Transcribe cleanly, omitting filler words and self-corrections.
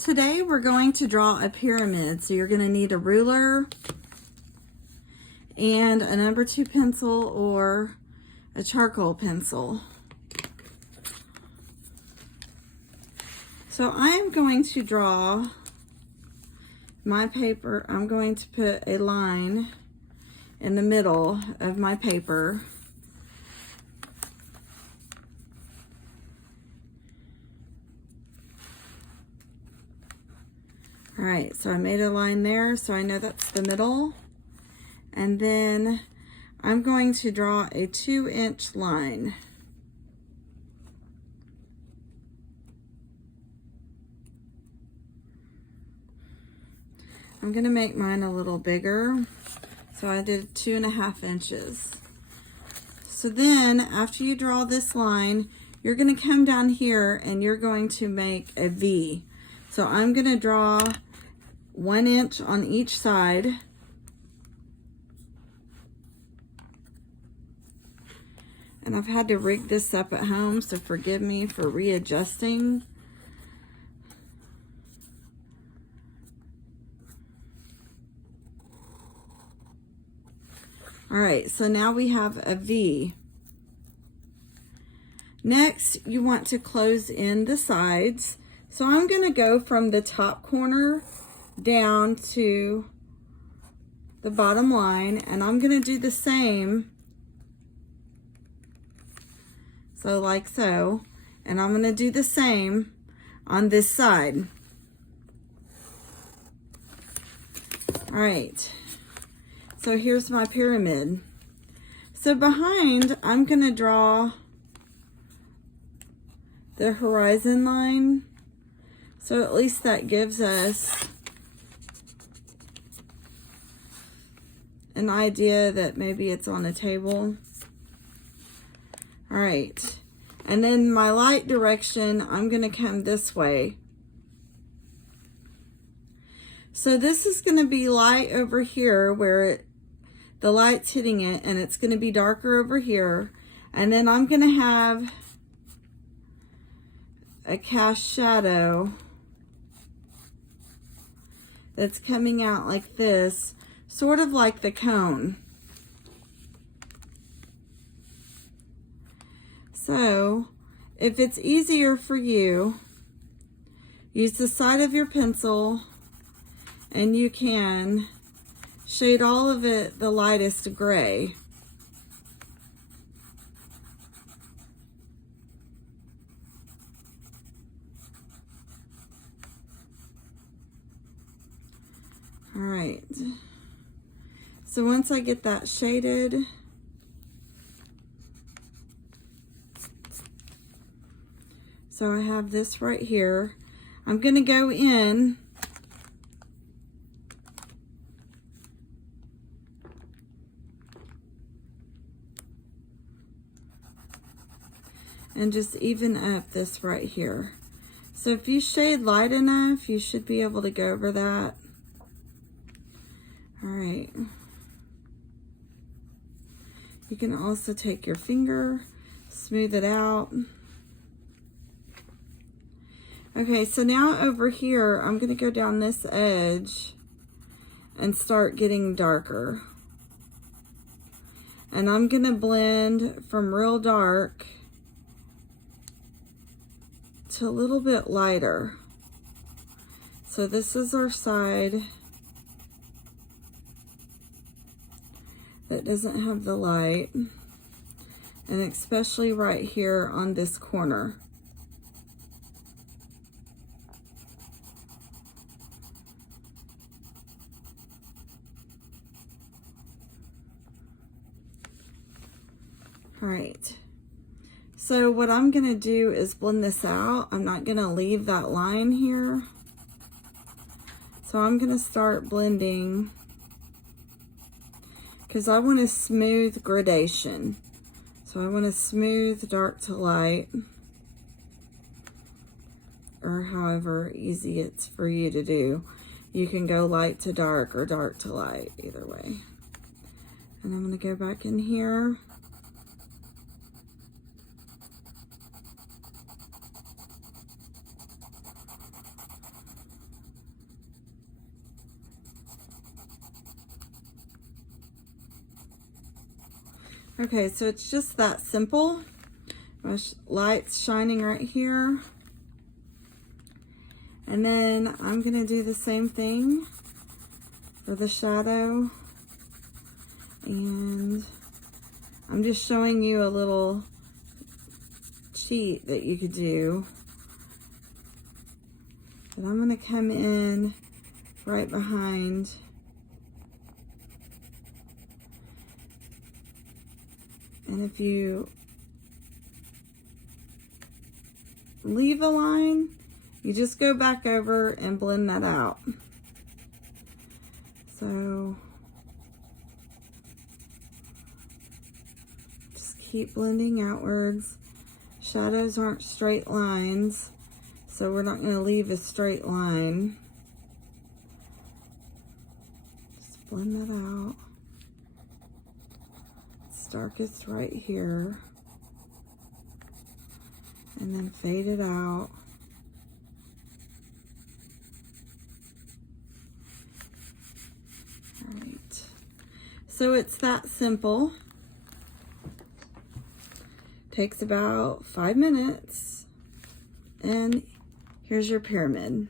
Today we're going to draw a pyramid. So you're going to need a ruler and a number 2 pencil or a charcoal pencil. So I'm going to draw my paper. I'm going to put a line in the middle of my paper. All right, so I made a line there, so I know that's the middle. And then I'm going to draw a 2-inch line. I'm gonna make mine a little bigger. So I did 2.5 inches. So then after you draw this line, you're gonna come down here and you're going to make a V. So I'm gonna draw 1 inch on each side. And I've had to rig this up at home, so forgive me for readjusting. All right, so now we have a V. Next, you want to close in the sides. So I'm gonna go from the top corner down to the bottom line, and I'm gonna do the same. So like so, and I'm gonna do the same on this side. All right, so here's my pyramid. So behind, I'm gonna draw the horizon line. So at least that gives us an idea that maybe it's on a table. All right, and then my light direction, I'm gonna come this way. So this is gonna be light over here where the light's hitting it, and it's gonna be darker over here. And then I'm gonna have a cast shadow that's coming out like this, sort of like the cone. So if it's easier for you, use the side of your pencil and you can shade all of it the lightest gray. All right, so once I get that shaded, so I have this right here, I'm gonna go in and just even up this right here. So if you shade light enough, you should be able to go over that. All right. You can also take your finger, smooth it out. Okay, so now over here, I'm gonna go down this edge and start getting darker. And I'm gonna blend from real dark to a little bit lighter. So this is our side that doesn't have the light, and especially right here on this corner. All right, so what I'm gonna do is blend this out. I'm not gonna leave that line here. So I'm gonna start blending because I want a smooth gradation. So I want a smooth dark to light, or however easy it's for you to do. You can go light to dark or dark to light, either way. And I'm gonna go back in here. Okay, so it's just that simple. Lights shining right here. And then I'm gonna do the same thing for the shadow. And I'm just showing you a little cheat that you could do. But I'm gonna come in right behind. And if you leave a line, you just go back over and blend that out. So just keep blending outwards. Shadows aren't straight lines, so we're not going to leave a straight line. Just blend that out. It's darkest right here. And then fade it out. All right. So it's that simple. Takes about 5 minutes. And here's your pyramid.